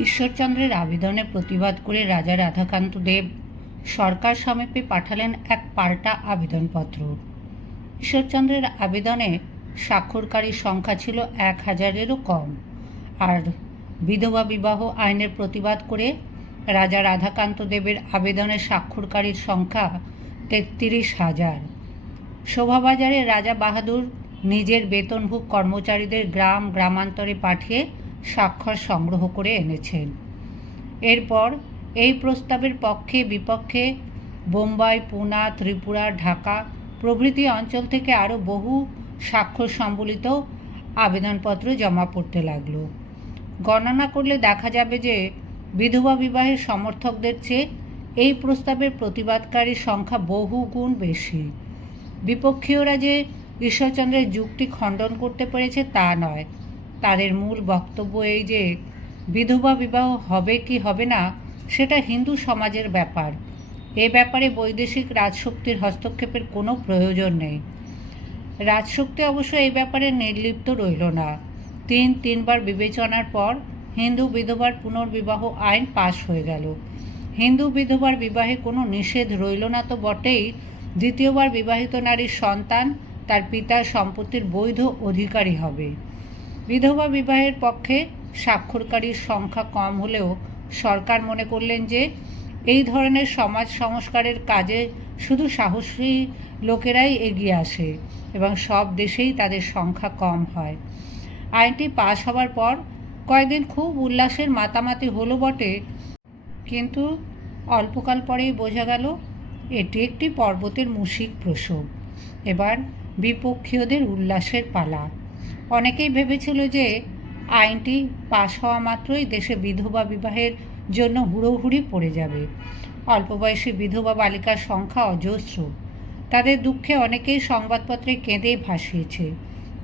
ঈশ্বরচন্দ্রের আবেদনের প্রতিবাদ করে রাজা রাধাকান্ত দেব সরকার সমীপে পাঠালেন এক পাল্টা আবেদনপত্র। ঈশ্বরচন্দ্রের আবেদনে স্বাক্ষরকারীর সংখ্যা ছিল 1000-এরও কম, আর বিধবা বিবাহ আইনের প্রতিবাদ করে রাজা রাধাকান্ত দেবের আবেদনের স্বাক্ষরকারীর সংখ্যা 33,000। শোভাবাজারে রাজা বাহাদুর নিজের বেতনভুক কর্মচারীদের গ্রাম গ্রামান্তরে পাঠিয়ে স্বাক্ষর সংগ্রহ করে এনেছেন। এরপর এই প্রস্তাবের পক্ষে বিপক্ষে বোম্বাই, পুনা, ত্রিপুরা, ঢাকা প্রভৃতি অঞ্চল থেকে আরও বহু স্বাক্ষর সম্বলিত আবেদনপত্র জমা পড়তে লাগল। গণনা করলে দেখা যাবে যে বিধবা বিবাহের সমর্থকদের চেয়ে এই প্রস্তাবের প্রতিবাদকারীর সংখ্যা বহু গুণ বেশি। বিপক্ষীয়রা যে ঈশ্বরচন্দ্রের যুক্তি খণ্ডন করতে পেরেছে তা নয়, তাদের মূল বক্তব্য এই যে বিধবা বিবাহ হবে কি হবে না সেটা হিন্দু সমাজের ব্যাপার। এ ব্যাপারে বৈদেশিক রাজশক্তির হস্তক্ষেপের কোনো প্রয়োজন নেই। রাজশক্তি অবশ্য এই ব্যাপারে নির্লিপ্ত রইল না। তিনবার বিবেচনার পর হিন্দু বিধবার পুনর্বিবাহ আইন পাশ হয়ে গেল। হিন্দু বিধবার বিবাহে কোনো নিষেধ রইল না তো বটেই, দ্বিতীয়বার বিবাহিত নারীর সন্তান তার পিতার সম্পত্তির বৈধ অধিকারী হবে। বিধবা বিবাহের পক্ষে স্বাক্ষরকারীর সংখ্যা কম হলেও সরকার মনে করলেন যে এই ধরনের সমাজ সংস্কারের কাজে শুধু সাহসী লোকেরাই এগিয়ে আসে এবং সব দেশেই তাদের সংখ্যা কম হয়। আইনটি পাশ হওয়ার পর কয়েকদিন খুব উল্লাসের মাতামাতি হলো বটে, কিন্তু অল্পকাল পরেই বোঝা গেল এটি একটি পর্বতের মুশিক প্রসব। এবার বিপক্ষীয়দের উল্লাসের পালা। অনেকেই ভেবেছিল যে আইনটি পাশ হওয়া মাত্রই দেশে বিধবা বিবাহের জন্য হুড়োহুড়ি পড়ে যাবে। অল্পবয়সী বিধবা বালিকার সংখ্যা অজস্র। তাদের দুঃখে অনেকেই সংবাদপত্রে কেঁদে ভাসিয়েছে,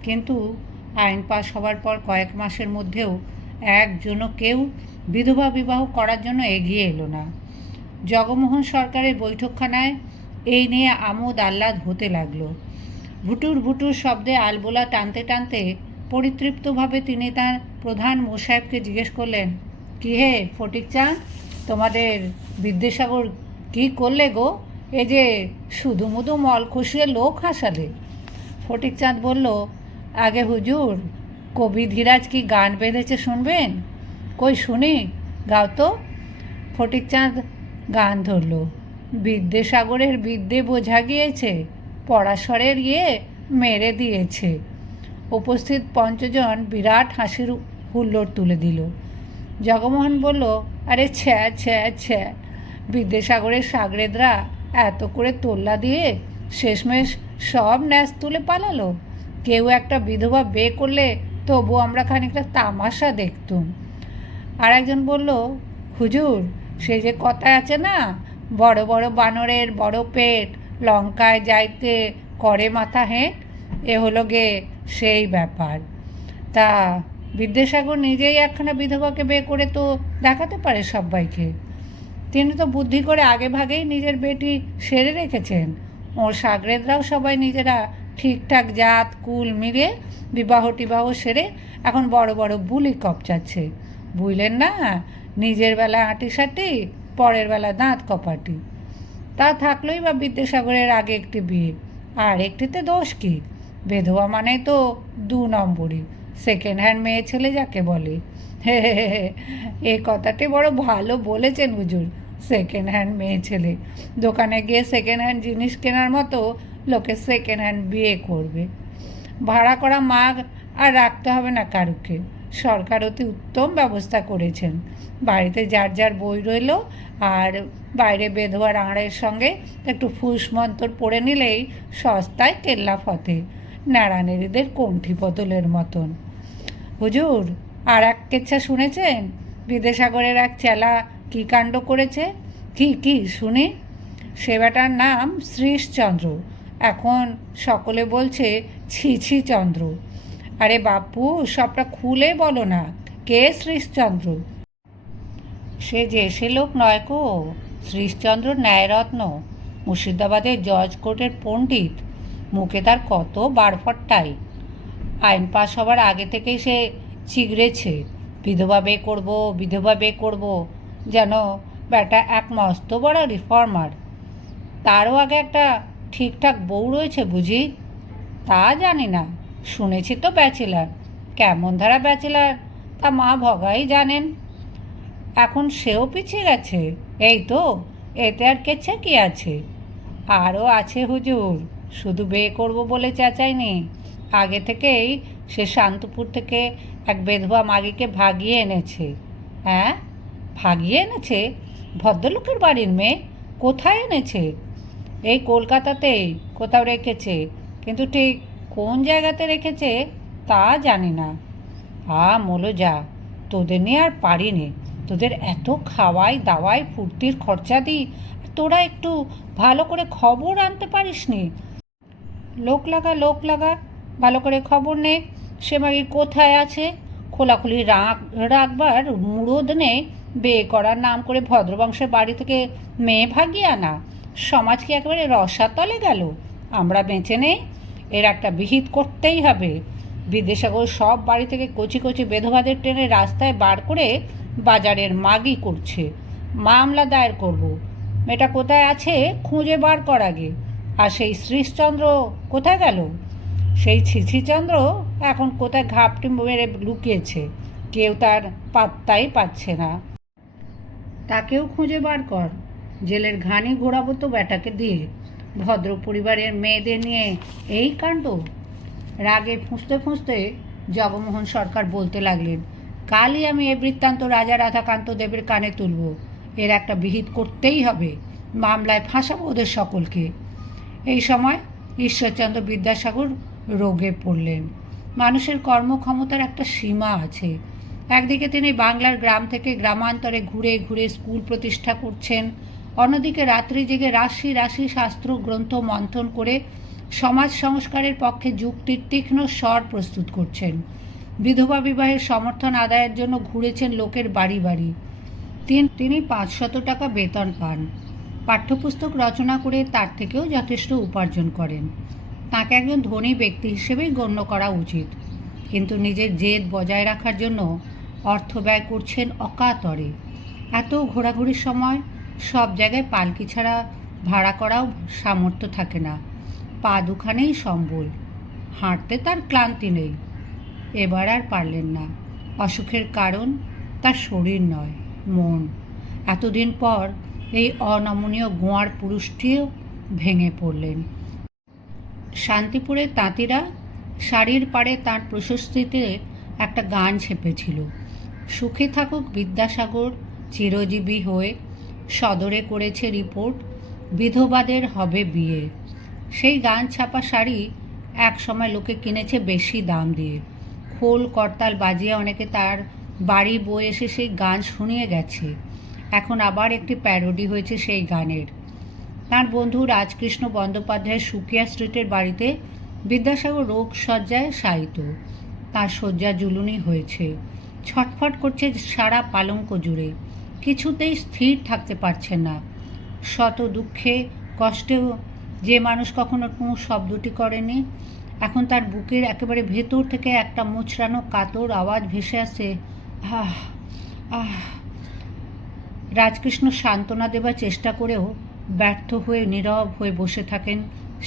কিন্তু আইন পাশ হওয়ার পর কয়েক মাসের মধ্যেও একজনও কেউ বিধবা বিবাহ করার জন্য এগিয়ে এলো না। জগমোহন সরকারের বৈঠকখানায় এই নিয়ে আমোদ আহ্লাদ হতে লাগলো। ভুটুর ভুটুর শব্দে আলবোলা টানতে টানতে পরিতৃপ্তভাবে তিনি তাঁর প্রধান মোসাহেবকে জিজ্ঞেস করলেন, কি হে ফটিকচাঁদ, তোমাদের বিদ্যাসাগর কি করলে গো? এ যে শুধুমুধু মল খুশিয়ে লোক হাসালে। ফটিকচাঁদ বলল, আগে হুজুর, কবি ধীরাজ কি গান বেঁধেছে শুনবেন? কই শুনি, গাও তো। ফটিকচাঁদ গান ধরল। বিদ্যাসাগরের বিদ্যে বোঝা গিয়েছে, পরাশরের মেরে দিয়েছে। উপস্থিত পঞ্চজন বিরাট হাসির হুল্লোড় তুলে দিল। জগমোহন বলল, আরে ছ্যা ছ্যা ছ্যা, বিদ্যাসাগরের সাগরেদরা এত করে তোল্লা দিয়ে শেষমেশ সব ন্যাস তুলে পালালো। কেউ একটা বিধবা বিয়ে করলে তবু আমরা খানিকটা তামাশা দেখতুম। আর একজন বলল, হুজুর, সে যে কথা আছে না, বড় বড় বানরের বড় পেট, লঙ্কায় যাইতে করে মাথা হেঁট, এ হলো গে সেই ব্যাপার। তা বিদ্যাসাগর নিজেই একখানা বিধবাকে বিয়ে করে তো দেখাতে পারে সবাইকে। তিনি তো বুদ্ধি করে আগে ভাগেই নিজের বেটি সেরে রেখেছেন। ওর সাগরেদরাও সবাই নিজেরা ঠিকঠাক জাত কুল মিলিয়ে বিবাহ টিবাহ সেরে এখন বড় বড় বুলি কপচাচ্ছে। বুঝলেন না, নিজের বেলা আঁটি সাটি, পরের বেলা দাঁত কপাটি। তা থাকলোই বা বিদ্যাসাগরের আগে একটি বিয়ে, আর একটিতে দোষ কী? বেধবা মানে তো 2 নম্বরই, সেকেন্ড হ্যান্ড মেয়ে ছেলে যাকে বলে। হে হে হে, এ কথাটি বড় ভালো বলেছেন হুজুর। সেকেন্ড হ্যান্ড মেয়ে ছেলে, দোকানে গিয়ে সেকেন্ড হ্যান্ড জিনিস কেনার মতো লোকে সেকেন্ড হ্যান্ড বিয়ে করবে। ভাড়া করা মাগ আর রাখতে হবে না কারুকে। সরকার অতি উত্তম ব্যবস্থা করেছেন। বাড়িতে যার যার বই রইল, আর বাইরে বেধবা রাঁড়ের সঙ্গে একটু ফুস মন্তর পড়ে নিলেই সস্তায় কেল্লা ফতে, নাড়ানেড়িদের কণ্ঠি বদলের মতন। হুজুর, আর এক কেচ্ছা শুনেছেন? বিদ্যাসাগরের এক চেলা কী কাণ্ড করেছে। কি শুনি? সে বেটার নাম শ্রীশচন্দ্র। এখন সকলে বলছে ছি চন্দ্র। আরে বাপু, সবটা খুলে বলো না, কে শ্রীশচন্দ্র? সে যে সে লোক নয় কো, শ্রীশচন্দ্র ন্যায়রত্ন, মুর্শিদাবাদের জজ কোর্টের পণ্ডিত। মুখে তার কত বারফট্টাই। আইন পাশ হবার আগে থেকেই সে চিগড়েছে, বিধবা বিয়ে করবো, বিধবা বিয়ে করবো, যেন ব্যাটা এক মস্ত বড় রিফর্মার। তারও আগে একটা ঠিকঠাক বউ রয়েছে বুঝি? তা জানি না, শুনেছি তো ব্যাচেলার। কেমন ধারা ব্যাচেলার তা মা ভগাই জানেন। এখন সেও পিছিয়ে গেছে। এই তো, এতে আর কেছে কি আছে? আরও আছে হুজুর, শুধু বিয়ে করবো বলে চেঁচায়নি, আগে থেকেই সে শান্তপুর থেকে এক বেধবা মাগিকে ভাগিয়ে এনেছে। হ্যাঁ, ভাগিয়ে এনেছে? ভদ্রলোকের বাড়ির মেয়ে? কোথায় এনেছে? এই কলকাতাতেই কোথাও রেখেছে, কিন্তু ঠিক কোন জায়গাতে রেখেছে তা জানি না। মোলো যা, তোদের নিয়ে আর পারি নে। তোদের এত খাওয়াই দাওয়াই ফুর্তির খরচা দিই, তোরা একটু ভালো করে খবর আনতে পারিস নি। লোক লাগা, ভালো করে খবর নে সে মাগি কোথায় আছে। খোলাখুলি রাখবার মুরদ নেই। বিয়ে করার নাম করে ভদ্রবংশের বাড়ি থেকে মেয়ে ভাগিয়ে আনা, সমাজ কি একেবারে রসাতলে গেল? আমরা বেঁচে নেই, এর একটা বিহিত করতেই হবে। বিদ্যাসাগর সব বাড়ি থেকে কচি কচি বেধবাদের টেনে রাস্তায় বার করে বাজারের মাগি করছে। মামলা দায়ের করব। মেয়েটা কোথায় আছে খুঁজে বার কর আগে। আর সেই শ্রীশচন্দ্র কোথায় গেল? সেই ছিছিচন্দ্র এখন কোথায় ঘাপটি মেরে লুকিয়েছে, কেউ তার পাত্তাই পাচ্ছে না। তাকেও খুঁজে বার কর। জেলের ঘানি ঘোরাবো তো ব্যাটাকে দিয়ে। ভদ্র পরিবারের মেয়েদের নিয়ে এই কাণ্ড। রাগে ফুঁসতে ফুঁসতে জগমোহন সরকার বলতে লাগলেন, কালই আমি এ বৃত্তান্ত রাজা রাধাকান্ত দেবের কানে তুলব। এর একটা বিহিত করতেই হবে, মামলায় ফাঁসাবো ওদের সকলকে। এই সময় ঈশ্বরচন্দ্র বিদ্যাসাগর রোগে পড়লেন। মানুষের কর্মক্ষমতার একটা সীমা আছে। একদিকে তিনি বাংলার গ্রাম থেকে গ্রামান্তরে ঘুরে ঘুরে স্কুল প্রতিষ্ঠা করছেন, অন্যদিকে রাত্রি জেগে রাশি রাশি শাস্ত্র গ্রন্থ মন্থন করে সমাজ সংস্কারের পক্ষে যুক্তির তীক্ষ্ণ স্বর প্রস্তুত করছেন। বিধবা বিবাহের সমর্থন আদায়ের জন্য ঘুরেছেন লোকের বাড়ি বাড়ি। তিনি 500 টাকা বেতন পান। পাঠ্যপুস্তক রচনা করে তার থেকেও যথেষ্ট উপার্জন করেন। তাকে একজন ধনী ব্যক্তি হিসেবেই গণ্য করা উচিত, কিন্তু নিজের জেদ বজায় রাখার জন্য অর্থ ব্যয় করছেন অকাতরে। এত ঘোরাঘুরির সময় সব জায়গায় পালকি ছাড়া ভাড়া করাও সামর্থ্য থাকে না। পা দুখানেই সম্বল, হাঁটতে তার ক্লান্তি নেই। এবার আর পারলেন না। অসুখের কারণ তার শরীর নয়, মন। এতদিন পর এই অনমনীয় গোয়ার পুরুষটিও ভেঙে পড়লেন। শান্তিপুরের তাঁতিরা শাড়ির পাড়ে তাঁর প্রশস্তিতে একটা গান ছেপেছিল, সুখে থাকুক বিদ্যাসাগর চিরজীবী হয়ে, সদরে করেছে রিপোর্ট, বিধবাদের হবে বিয়ে। সেই গান ছাপা শাড়ি এক সময় লোকে কিনেছে বেশি দাম দিয়ে। খোল করতাল বাজিয়ে অনেকে তার বাড়ি বয়ে এসে সেই গান শুনিয়ে গেছে। এখন আবার একটি প্যারোডি হয়েছে সেই গানের। তাঁর বন্ধু রাজকৃষ্ণ বন্দ্যোপাধ্যায়ের সুকিয়া স্ট্রিটের বাড়িতে বিদ্যাসাগর রোগ শয্যায় শায়িত। তাঁর শয্যা জুলুনি হয়েছে, ছটফট করছে সারা পালঙ্ক জুড়ে, কিছুতেই স্থির থাকতে পারছেন না। শত দুঃখে কষ্টেও যে মানুষ কখনো শব্দটি করেনি, এখন তার বুকের একেবারে ভেতর থেকে একটা মুচড়ানো কাতর আওয়াজ ভেসে আসে, আহ আহ। রাজকৃষ্ণ সান্ত্বনা দেবার চেষ্টা করেও ব্যর্থ হয়ে নীরব হয়ে বসে থাকেন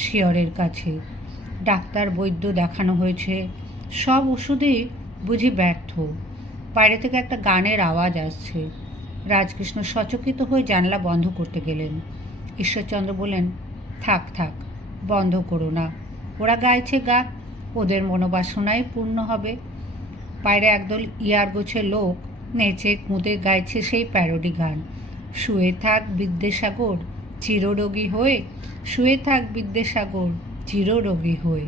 শিয়রের কাছে। ডাক্তার বৈদ্য দেখানো হয়েছে, সব ওষুধই বুঝি ব্যর্থ। বাইরে থেকে একটা গানের আওয়াজ আসছে। রাজকৃষ্ণ সচকিত হয়ে জানলা বন্ধ করতে গেলেন। ঈশ্বরচন্দ্র বললেন, থাক থাক, বন্ধ করো না, ওরা গাইছে গাক, ওদের মনোবাসনাই পূর্ণ হবে। বাইরে একদল ইয়ারগোছের লোক নেচে কুঁদে গাইছে সেই প্যারোডি গান, শুয়ে থাক বিদ্যাসাগর চিররোগী হয়ে, শুয়ে থাক বিদ্যাসাগর চিররোগী হয়ে।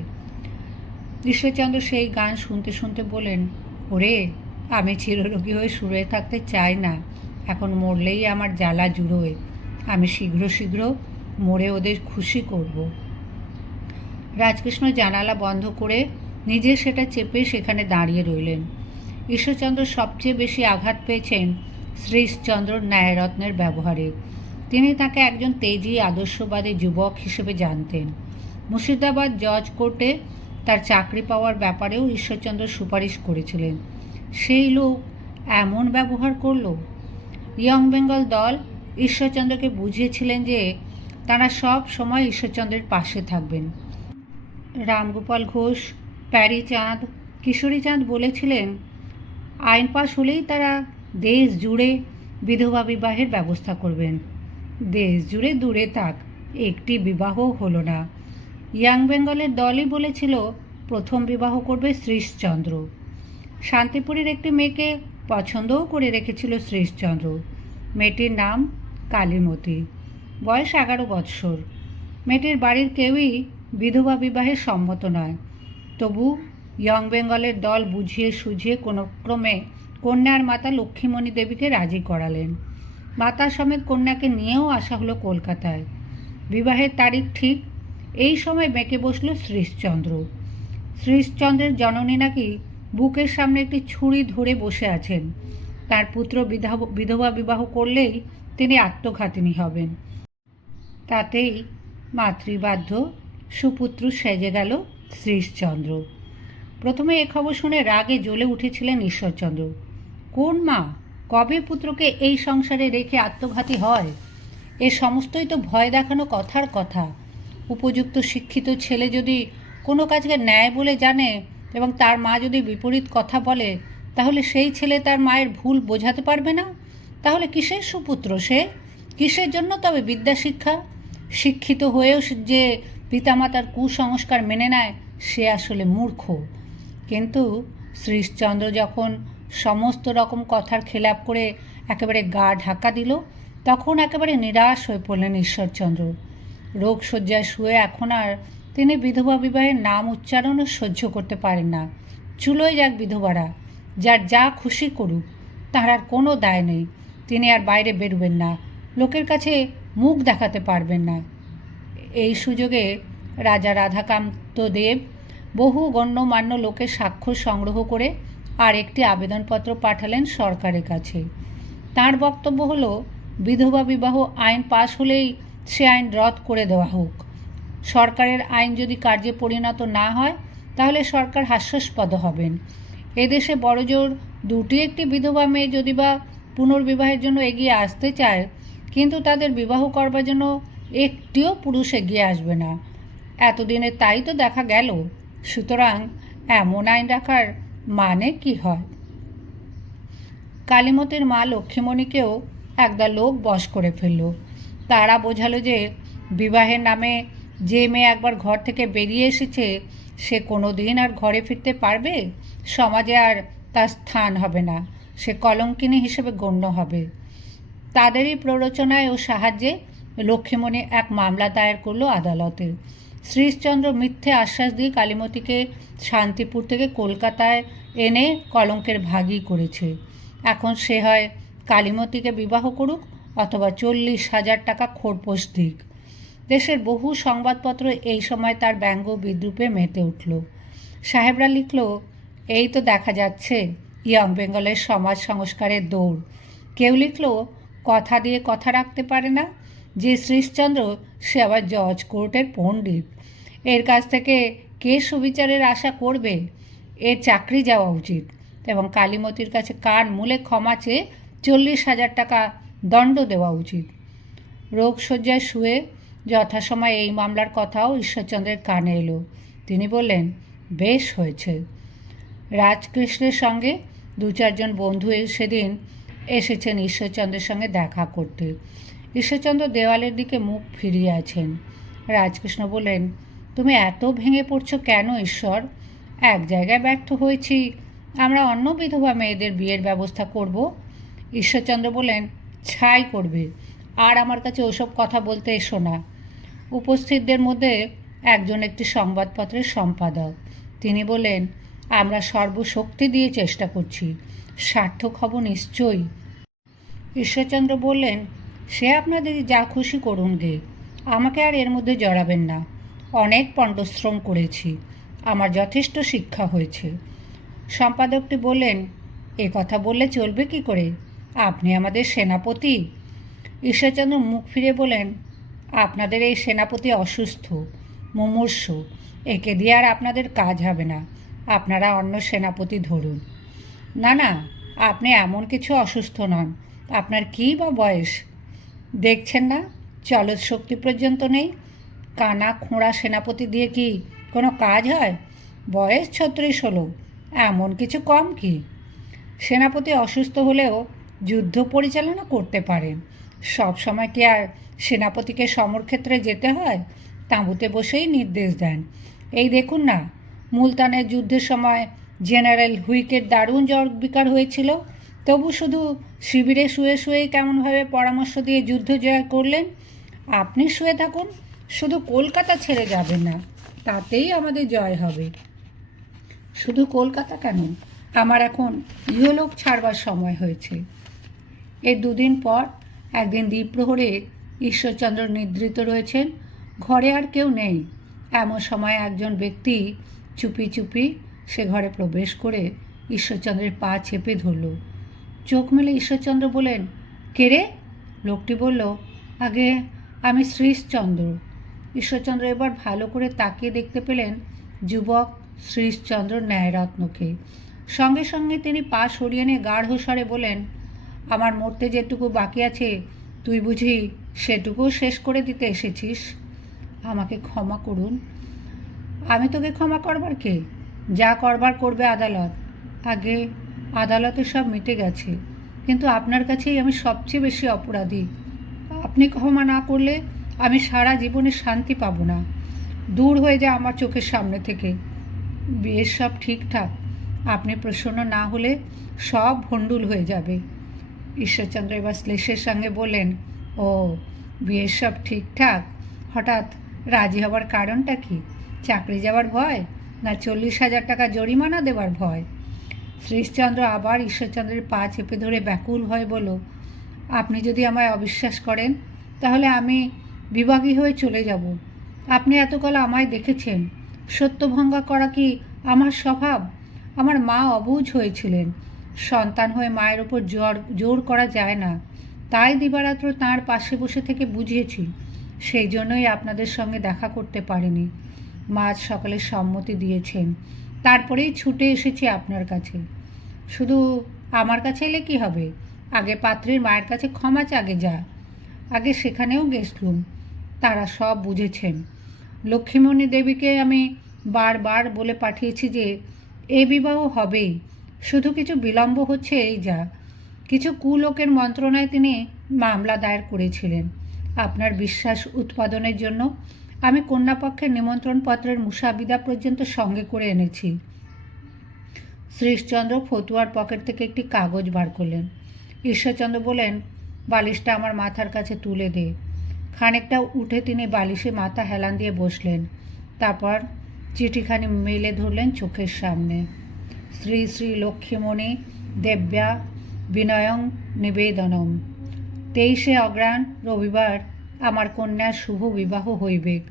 ঈশ্বরচন্দ্র সেই গান শুনতে শুনতে বলেন, ওরে, আমি চিররোগী হয়ে শুয়ে থাকতে চাই না। এখন মরলেই আমার জ্বালা জুড়োয়। আমি শীঘ্র শীঘ্র মরে ওদের খুশি করব। রাজকৃষ্ণ জানালা বন্ধ করে নিজে সেটা চেপে সেখানে দাঁড়িয়ে রইলেন। ঈশ্বরচন্দ্র সবচেয়ে বেশি আঘাত পেয়েছেন শ্রীশচন্দ্র ন্যায়রত্নের ব্যবহারে। তিনি তাকে একজন তেজি আদর্শবাদী যুবক হিসেবে জানতেন। মুর্শিদাবাদ জজ কোর্টে তার চাকরি পাওয়ার ব্যাপারেও ঈশ্বরচন্দ্র সুপারিশ করেছিলেন। সেই লোক এমন ব্যবহার করলো? ইয়ং বেঙ্গল দল ঈশ্বরচন্দ্রকে বুঝিয়েছিলেন যে তারা সব সময় ঈশ্বরচন্দ্রের পাশে থাকবেন। রামগোপাল ঘোষ, প্যারী চাঁদ, কিশোরী চাঁদ বলেছিলেন আইন পাশ হলেই তারা দেশ জুড়ে বিধবা বিবাহের ব্যবস্থা করবেন। দেশ জুড়ে দূরে থাক, একটি বিবাহ হলো না। ইয়াং বেঙ্গলের দলই বলেছিল প্রথম বিবাহ করবে শ্রীশচন্দ্র। শান্তিপুরের একটি মেয়েকে পছন্দও করে রেখেছিল শ্রীশচন্দ্র। মেয়েটির নাম কালীমতি, বয়স 11 বৎসর। মেয়েটির বাড়ির কেউই বিধবা বিবাহে সম্মত নয়। তবু ইয়ং বেঙ্গলের দল বুঝিয়ে সুঝিয়ে কোনো ক্রমে কন্যার মাতা লক্ষ্মীমণি দেবীকে রাজি করালেন। মাতা সমেত কন্যাকে নিয়েও আসা হলো কলকাতায়। বিবাহের তারিখ ঠিক। এই সময় বেঁকে বসল শ্রীশচন্দ্র। শ্রীশচন্দ্রের জননী নাকি বুকের সামনে একটি ছুরি ধরে বসে আছেন। তার পুত্র বিধবা বিবাহ করলেই তিনি আত্মঘাতিনী হবেন। তাতেই মাতৃবাধ্য সুপুত্র সেজে গেল শ্রীশচন্দ্র। প্রথমে এ খবর শুনে রাগে জ্বলে উঠেছিলেন ঈশ্বরচন্দ্র। কোন মা কবে পুত্রকে এই সংসারে রেখে আত্মঘাতী হয়? এ সমস্তই তো ভয় দেখানো কথার কথা। উপযুক্ত শিক্ষিত ছেলে যদি কোনো কাজকে ন্যায় বলে জানে এবং তার মা যদি বিপরীত কথা বলে, তাহলে সেই ছেলে তার মায়ের ভুল বোঝাতে পারবে না। তাহলে কিসের সুপুত্র সে? কিসের জন্য তবে বিদ্যাশিক্ষা? শিক্ষিত হয়েও যে পিতামাতার কুসংস্কার মেনে নেয়, সে আসলে মূর্খ। কিন্তু শ্রীশচন্দ্র যখন সমস্ত রকম কথার খেলাপ করে একেবারে গা ঢাকা দিল, তখন একেবারে নিরাশ হয়ে পড়লেন ঈশ্বরচন্দ্র। রোগশয্যায় শুয়ে এখন আর তিনি বিধবা বিবাহের নাম উচ্চারণও সহ্য করতে পারেন না। চুলোয় যাক বিধবারা, যার যা খুশি করুক, তার আর কোনো দায় নেই। তিনি আর বাইরে বেরোবেন না, লোকের কাছে মুখ দেখাতে পারবেন না। এই সুযোগে রাজা রাধাকান্ত দেব বহু গণ্যমান্য লোকের স্বাক্ষর সংগ্রহ করে আর একটি আবেদনপত্র পাঠালেন সরকারের কাছে। তার বক্তব্য হলো বিধবা বিবাহ আইন পাশ হলেই সে আইন রদ করে দেওয়া হোক। সরকারের আইন যদি কার্যে পরিণত না হয়, তাহলে সরকার হাস্যাস্পদ হবেন। এদেশে বড়জোর দুটি একটি বিধবা মেয়ে যদি বা পুনর্বিবাহের জন্য এগিয়ে আসতে চায়, কিন্তু তাদের বিবাহ করবার জন্য একটিও পুরুষ এগিয়ে আসবে না। এতদিনে তাই তো দেখা গেল। সুতরাং এমন আইন রাখার মানে কি হয়? কালীমতির মা লক্ষ্মীমণিকেও একদল লোক বশ করে ফেলল। তারা বোঝালো যে বিবাহের নামে যে মেয়ে একবার ঘর থেকে বেরিয়ে এসেছে, সে কোনো দিন আর ঘরে ফিরতে পারবে? সমাজে আর তার স্থান হবে না, সে কলঙ্কিনী হিসেবে গণ্য হবে। তাদেরই প্ররোচনায় ও সাহায্যে লক্ষ্মীমণি এক মামলা দায়ের করলো আদালতে। শ্রীশচন্দ্র মিথ্যে আশ্বাস দিয়ে কালীমতিকে শান্তিপুর থেকে কলকাতায় এনে কলঙ্কের ভাগী করেছে। এখন সে হয় কালীমতিকে বিবাহ করুক অথবা 40,000 টাকা খোরপোশ দিক। দেশের বহু সংবাদপত্র এই সময় তার ব্যঙ্গ বিদ্রূপে মেতে উঠল। সাহেবরা লিখল, এই তো দেখা যাচ্ছে ইয়ং বেঙ্গলের সমাজ সংস্কারের দৌড়। কেউ লিখল, কথা দিয়ে কথা রাখতে পারে না যে শ্রীশচন্দ্র, সে আবার জজ কোর্টের পণ্ডিত। এর কাছ থেকে কে সুবিচারের আশা করবে? এর চাকরি যাওয়া উচিত এবং কালীমতির কাছে কান মূলে ক্ষমা চেয়ে 40,000 টাকা দণ্ড দেওয়া উচিত। রোগশয্যায় শুয়ে যথাসময়ে এই মামলার কথাও ঈশ্বরচন্দ্রের কানে এলো। তিনি বললেন, বেশ হয়েছে। রাজকৃষ্ণের সঙ্গে 2-4 বন্ধু সেদিন এসেছেন ঈশ্বরচন্দ্রের সঙ্গে দেখা করতে। ঈশ্বরচন্দ্র দেওয়ালের দিকে মুখ ফিরিয়ে আছেন। রাজকৃষ্ণ বললেন, তুমি এত ভেঙে পড়ছো কেন ঈশ্বর? এক জায়গায় ব্যর্থ হয়েছি, আমরা অন্য বিধবা মেয়েদের বিয়ের ব্যবস্থা করব। ঈশ্বরচন্দ্র বললেন, ছাই করবে, আর আমার কাছে ওসব কথা বলতে এসো না। উপস্থিতদের মধ্যে একজন একটি সংবাদপত্রের সম্পাদক। তিনি বললেন, আমরা সর্বশক্তি দিয়ে চেষ্টা করছি, সার্থক হব নিশ্চয়ই। ঈশ্বরচন্দ্র বললেন, সে আপনাদের যা খুশি করুন গে, আমাকে আর এর মধ্যে জড়াবেন না। অনেক পণ্ডশ্রম করেছি, আমার যথেষ্ট শিক্ষা হয়েছে। সম্পাদকটি বললেন, এ কথা বললে চলবে কি করে? আপনি আমাদের সেনাপতি। ঈশ্বরচন্দ্র মুখ ফিরে বলেন, আপনাদের এই সেনাপতি অসুস্থ, মুমূর্ষু, একে দিয়ে আর আপনাদের কাজ হবে না, আপনারা অন্য সেনাপতি ধরুন। না না, আপনি এমন কিছু অসুস্থ নন। আপনার কী বা বয়স? দেখছেন না চলৎ শক্তি পর্যন্ত নেই? কানা খোঁড়া সেনাপতি দিয়ে কি কোনো কাজ হয়? বয়স 36 হলো, এমন কিছু কম কি? সেনাপতি অসুস্থ হলেও যুদ্ধ পরিচালনা করতে পারেন। সব সময় কি আর সেনাপতিকে সমরক্ষেত্রে যেতে হয়? তাঁবুতে বসেই নির্দেশ দেন। এই দেখুন না, মুলতানের যুদ্ধের সময় জেনারেল হুইকের দারুণ জ্বর বিকার হয়েছিল, তবু শুধু শিবিরে শুয়ে শুয়েই কেমনভাবে পরামর্শ দিয়ে যুদ্ধ জয় করলেন। আপনি শুয়ে থাকুন, শুধু কলকাতা ছেড়ে যাবেন না, তাতেই আমাদের জয় হবে। শুধু কলকাতা কেন, আমার এখন ইহলোক ছাড়বার সময় হয়েছে। এর দুদিন পর একদিন দ্বিপ্রহরে ঈশ্বরচন্দ্র নিদ্রিত রয়েছেন, ঘরে আর কেউ নেই। এমন সময় একজন ব্যক্তি চুপি চুপি সে ঘরে প্রবেশ করে ঈশ্বরচন্দ্রের পা চেপে ধরল। চোখ মেলে ঈশ্বরচন্দ্র বললেন, কে রে? লোকটি বলল, আগে আমি শ্রীশচন্দ্র। ঈশ্বরচন্দ্র এবার ভালো করে তাকিয়ে দেখতে পেলেন যুবক শ্রীশচন্দ্র ন্যায়রত্নকে। সঙ্গে সঙ্গে তিনি পা সরিয়ে নিয়ে গাঢ় স্বরে বলেন, আমার মরতে যেটুকু বাকি আছে তুই বুঝি সেটুকুও শেষ করে দিতে এসেছিস? আমাকে ক্ষমা করুন। আমি তোকে ক্ষমা করবার কে? যা করবার করবে আদালত। আগে আদালতে সব মিটে গেছে, কিন্তু আপনার কাছেই আমি সবচেয়ে বেশি অপরাধী। আপনি ক্ষমা না করলে আমি সারা জীবনে শান্তি পাব না। দূর হয়ে যায় আমার চোখের সামনে থেকে। বিয়ের সব ঠিকঠাক, আপনি প্রসন্ন না হলে সব ভণ্ডুল হয়ে যাবে। ঈশ্বরচন্দ্র এবার শ্লেষের সঙ্গে বললেন, ও, বিয়ের সব ঠিকঠাক? হঠাৎ রাজি হবার কারণটা কি? চাকরি যাওয়ার ভয়, না 40,000 টাকা জরিমানা দেওয়ার ভয়? শ্রীশচন্দ্র আবার ঈশ্বরচন্দ্রের পা চেপে ধরে ব্যাকুল ভয়ে বলল, আপনি যদি আমায় অবিশ্বাস করেন তাহলে আমি বিভাগী হয়ে চলে যাব। আপনি এতকাল আমায় দেখেছেন। সত্যভঙ্গ করা কি আমার স্বভাব? আমার মা অবুঝ হয়েছিলেন। সন্তান হয়ে মায়ের ওপর জোর করা যায় না, তাই দিবারাত্র তাঁর পাশে বসে থেকে বুঝিয়েছি। সেই জন্যই আপনাদের সঙ্গে দেখা করতে পারিনি। মা আজ সকালে সম্মতি দিয়েছেন, তারপরেই ছুটে এসেছি আপনার কাছে। শুধু আমার কাছে এলে কি হবে? আগে পাত্রীর মায়ের কাছে ক্ষমা চাগে যা। আগে সেখানেও গেছলুম, তারা সব বুঝেছেন। লক্ষ্মীমণি দেবীকে আমি বারবার বলে পাঠিয়েছি যে এ বিবাহ হবেই, শুধু কিছু বিলম্ব হচ্ছে এই যা। কিছু কুলোকের মন্ত্রণায় তিনি মামলা দায়ের করেছিলেন। আপনার বিশ্বাস উৎপাদনের জন্য আমি কন্যাপক্ষের নিমন্ত্রণপত্রের মুসাবিদা পর্যন্ত সঙ্গে করে এনেছি। শ্রীশচন্দ্র ফতুয়ার পকেট থেকে একটি কাগজ বার করলেন। ঈশ্বরচন্দ্র বলেন, বালিশটা আমার মাথার কাছে তুলে দে। খানিকটা উঠে তিনি বালিশে মাথা হেলান দিয়ে বসলেন। তারপর চিঠিখানি মেলে ধরলেন চোখের সামনে। শ্রী শ্রী লক্ষ্মীমণি দেব্যা বিনয়ং নিবেদনম। 23শে অগ্রহায়ণ রবিবার আমার কন্যার শুভ বিবাহ হইবেক।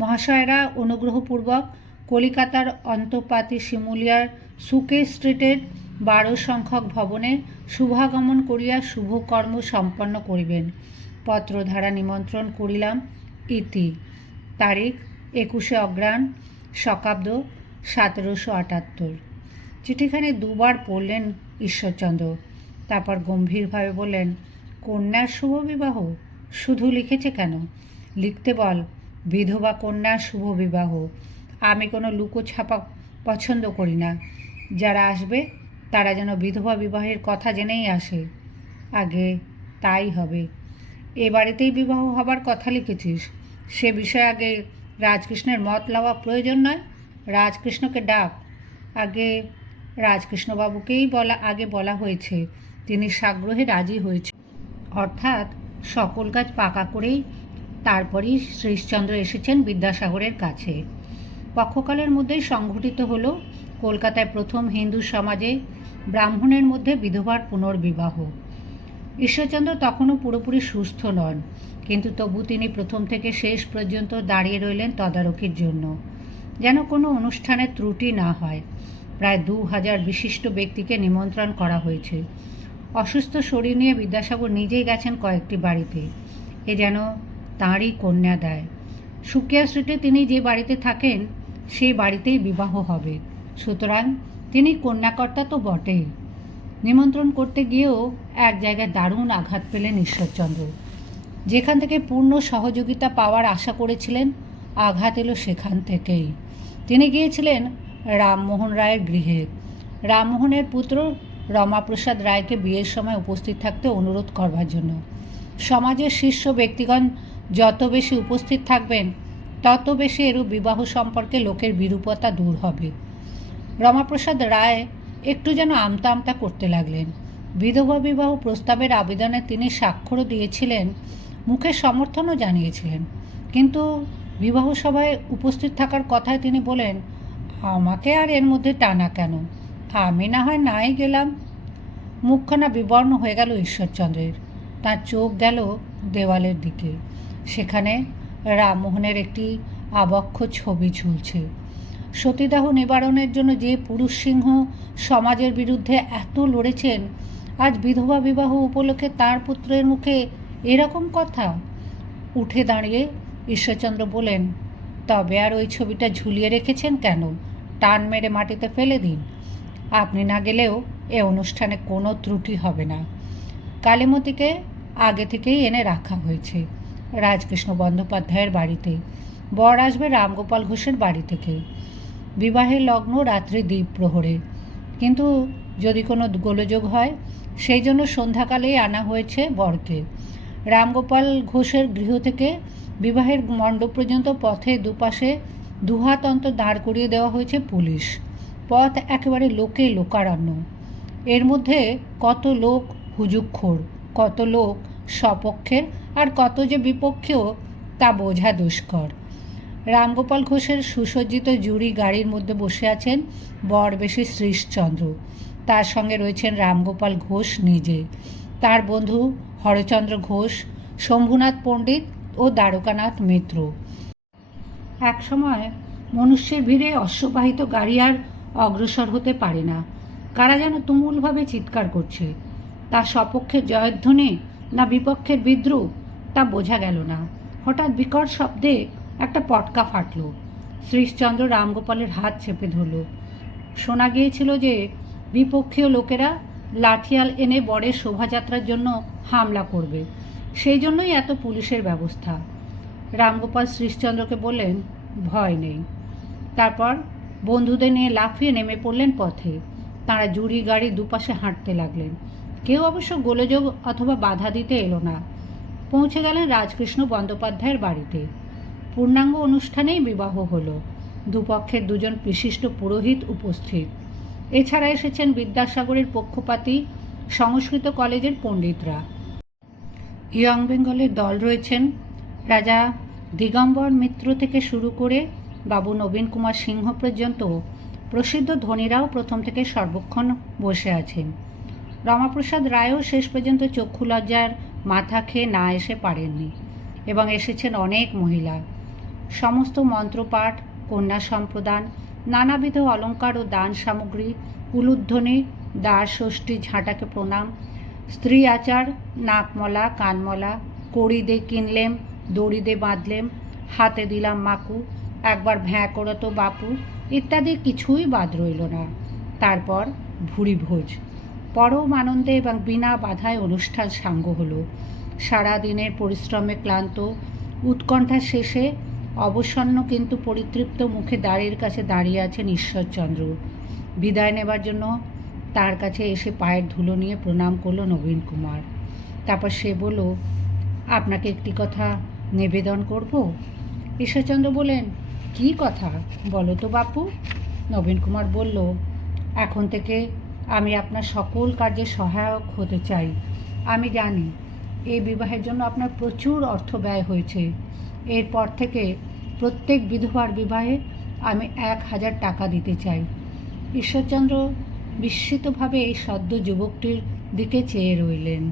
মহাশয়রা অনুগ্রহপূর্বক কলিকাতার অন্তঃপাতি শিমুলিয়ার সুকে স্ট্রিটের 12 সংখ্যক ভবনে শুভাগমন করিয়া শুভকর্ম সম্পন্ন করিবেন। পত্র দ্বারা নিমন্ত্রণ করিলাম ইতি। তারিখ 21শে অগ্রহায়ণ শকাব্দ 1778। চিঠিখানি দুবার পড়লেন ঈশ্বরচন্দ্র, তারপর গম্ভীরভাবে বললেন, কন্যার শুভ বিবাহ শুধু লিখেছে কেন? লিখতে বল বিধবা কন্যার শুভ বিবাহ। আমি কোনো লুকোছাপা পছন্দ করি না। যারা আসবে তারা যেন বিধবা বিবাহের কথা জেনেই আসে। আগে তাই হবে। এ বাড়িতেই বিবাহ হবার কথা লিখেছিস, সে বিষয়ে আগে রাজকৃষ্ণের মত লওয়া প্রয়োজন নয়। রাজকৃষ্ণকে ডাক। আগে রাজকৃষ্ণবাবুকেই আগে বলা হয়েছে, তিনি সাগ্রহে রাজি হয়েছে। অর্থাৎ সকল কাজ পাকা করেই তারপরই শ্রীশচন্দ্র এসেছেন বিদ্যাসাগরের কাছে। পক্ষকালের মধ্যেই সংঘটিত হল কলকাতায় প্রথম হিন্দু সমাজে ব্রাহ্মণের মধ্যে বিধবার পুনর্বিবাহ। ঈশ্বরচন্দ্র তখনও পুরোপুরি সুস্থ নন, কিন্তু তবু তিনি প্রথম থেকে শেষ পর্যন্ত দাঁড়িয়ে রইলেন তদারকির জন্য, যেন কোনো অনুষ্ঠানের ত্রুটি না হয়। প্রায় 2000 বিশিষ্ট ব্যক্তিকে নিমন্ত্রণ করা হয়েছে। অসুস্থ শরীর নিয়ে বিদ্যাসাগর নিজেই গেছেন কয়েকটি বাড়িতে। এ যেন তাঁরই কন্যা দেয়। সুকিয়া স্ট্রিটে তিনি যে বাড়িতে থাকেন সেই বাড়িতেই বিবাহ হবে, সুতরাং তিনি কন্যাকর্তা তো বটেই। নিমন্ত্রণ করতে গিয়েও এক জায়গায় দারুণ আঘাত পেলেন ঈশ্বরচন্দ্র। যেখান থেকে পূর্ণ সহযোগিতা পাওয়ার আশা করেছিলেন, আঘাত এলো সেখান থেকেই। তিনি গিয়েছিলেন রামমোহন রায়ের গৃহে। রামমোহনের পুত্র রমাপ্রসাদ রায়কে বিয়ের সময় উপস্থিত থাকতে অনুরোধ করবার জন্য। সমাজের শীর্ষ ব্যক্তিগণ যত বেশি উপস্থিত থাকবেন, তত বেশি এরূপ বিবাহ সম্পর্কে লোকের বিরূপতা দূর হবে। রমাপ্রসাদ রায় একটু যেন আমতা আমতা করতে লাগলেন। বিধবা বিবাহ প্রস্তাবের আবেদনে তিনি স্বাক্ষরও দিয়েছিলেন, মুখে সমর্থনও জানিয়েছিলেন, কিন্তু বিবাহ সভায় উপস্থিত থাকার কথায় তিনি বলেন, আমাকে আর এর মধ্যে টানা কেন, আমি না হয় নাই গেলাম। মুখখানা বিবর্ণ হয়ে গেল ঈশ্বরচন্দ্রের। তার চোখ গেল দেওয়ালের দিকে। সেখানে রামমোহনের একটি আবক্ষ ছবি ঝুলছে। সতীদাহ নিবারণের জন্য যে পুরুষ সিংহ সমাজের বিরুদ্ধে এত লড়েছেন, আজ বিধবা বিবাহ উপলক্ষে তার পুত্রের মুখে এরকম কথা। উঠে দাঁড়িয়ে ঈশ্বরচন্দ্র বলেন, তবে আর ওই ছবিটা ঝুলিয়ে রেখেছেন কেন? টান মেরে মাটিতে ফেলে দিন। আপনি না গেলেও এ অনুষ্ঠানে কোনো ত্রুটি হবে না। কালীমতিকে আগে থেকেই এনে রাখা হয়েছে রাজকৃষ্ণ বন্দ্যোপাধ্যায়ের বাড়িতে। বর আসবে রামগোপাল ঘোষের বাড়ি থেকে। বিবাহের লগ্ন রাত্রি দ্বীপ প্রহরে, কিন্তু যদি কোনো গোলযোগ হয় সেই জন্য সন্ধ্যাকালেই আনা হয়েছে বরকে। রামগোপাল ঘোষের গৃহ থেকে বিবাহের মণ্ডপ পর্যন্ত পথে দুপাশে দুহাত অন্তর দাঁড় করিয়ে দেওয়া হয়েছে পুলিশ। পথ একেবারে লোকে লোকারণ্য। এর মধ্যে কত লোক হুজুগখোর, কত লোক সপক্ষের, আর কত যে বিপক্ষেও তা বোঝা দুষ্কর। রামগোপাল ঘোষের সুসজ্জিত জুড়ি গাড়ির মধ্যে বসে আছেন বরবেশী শ্রীশচন্দ্র। তার সঙ্গে রয়েছেন রামগোপাল ঘোষ নিজে, তার বন্ধু হরচন্দ্র ঘোষ, শম্ভুনাথ পণ্ডিত ও দ্বারকানাথ মিত্র। একসময় মনুষ্যের ভিড়ে অশ্ববাহিত গাড়ি আর অগ্রসর হতে পারে না। কারা যেন তুমুলভাবে চিৎকার করছে। তার সপক্ষের জয়ধ্বনি না বিপক্ষের বিদ্রুপ, তা বোঝা গেল না। হঠাৎ বিকট শব্দে একটা পটকা ফাটল। শ্রীশচন্দ্র রামগোপালের হাত চেপে ধরল। শোনা গিয়েছিল যে বিপক্ষীয় লোকেরা লাঠিয়াল এনে বরের শোভাযাত্রার জন্য হামলা করবে, সেই জন্যই এত পুলিশের ব্যবস্থা। রামগোপাল শ্রীশচন্দ্রকে বললেন, ভয় নেই। তারপর বন্ধুদের নিয়ে লাফিয়ে নেমে পড়লেন পথে। তাঁরা জুড়ি গাড়ি দুপাশে হাঁটতে লাগলেন। কেউ অবশ্য গোলযোগ অথবা বাধা দিতে এলো না। পৌঁছে গেলেন রাজকৃষ্ণ বন্দ্যোপাধ্যায়ের বাড়িতে। পূর্ণাঙ্গ অনুষ্ঠানেই বিবাহ হলো। দুপক্ষের দুজন বিশিষ্ট পুরোহিত উপস্থিত। এছাড়া এসেছেন বিদ্যাসাগরের পক্ষপাতী সংস্কৃত কলেজের পণ্ডিতরা। ইয়ং বেঙ্গলের দল রয়েছেন রাজা দিগম্বর মিত্র থেকে শুরু করে বাবু নবীন কুমার সিংহ পর্যন্ত প্রসিদ্ধ ধনীরাও প্রথম থেকে সর্বক্ষণ বসে আছেন। রমাপ্রসাদ রায়ও শেষ পর্যন্ত চক্ষু লজ্জার মাথা খেয়ে না এসে পারেননি, এবং এসেছেন অনেক মহিলা। সমস্ত মন্ত্রপাঠ, কন্যা সম্প্রদান, নানাবিধ অলঙ্কার ও দান সামগ্রী, উলুধ্বনি, দ্বার ষষ্ঠী, ঝাঁটাকে প্রণাম, স্ত্রী আচার, নাকমলা, কানমলা, কড়ি দে কিনলেম, দড়ি দে বাঁধলেম, হাতে দিলাম মাকু, একবার ভ্যাঁ করতো বাপু ইত্যাদি কিছুই বাদ রইল না। তারপর ভুরি ভোজ। পরম আনন্দে এবং বিনা বাধায় অনুষ্ঠান সাঙ্গ হলো। সারা দিনের পরিশ্রমে ক্লান্ত, উৎকণ্ঠার শেষে অবসন্ন কিন্তু পরিতৃপ্ত মুখে দ্বারের কাছে দাঁড়িয়ে আছেন ঈশ্বরচন্দ্র। বিদায় নেবার জন্য তার কাছে এসে পায়ের ধুলো নিয়ে প্রণাম করল নবীন কুমার। তারপর সে বলল, আপনাকে একটি কথা নিবেদন করব। ঈশ্বরচন্দ্র বললেন, কী কথা বলো তো বাপু। নবীন কুমার বলল, এখন থেকে আমি আপনার সকল কার্যে সহায়ক হতে চাই। আমি জানি এই বিবাহের জন্য আপনার প্রচুর অর্থ ব্যয় হয়েছে। এরপর থেকে প্রত্যেক বিধবার বিবাহে আমি 1000 টাকা দিতে চাই। ঈশ্বরচন্দ্র বিস্মিতভাবে এই সদ্য যুবকটির দিকে চেয়ে রইলেন।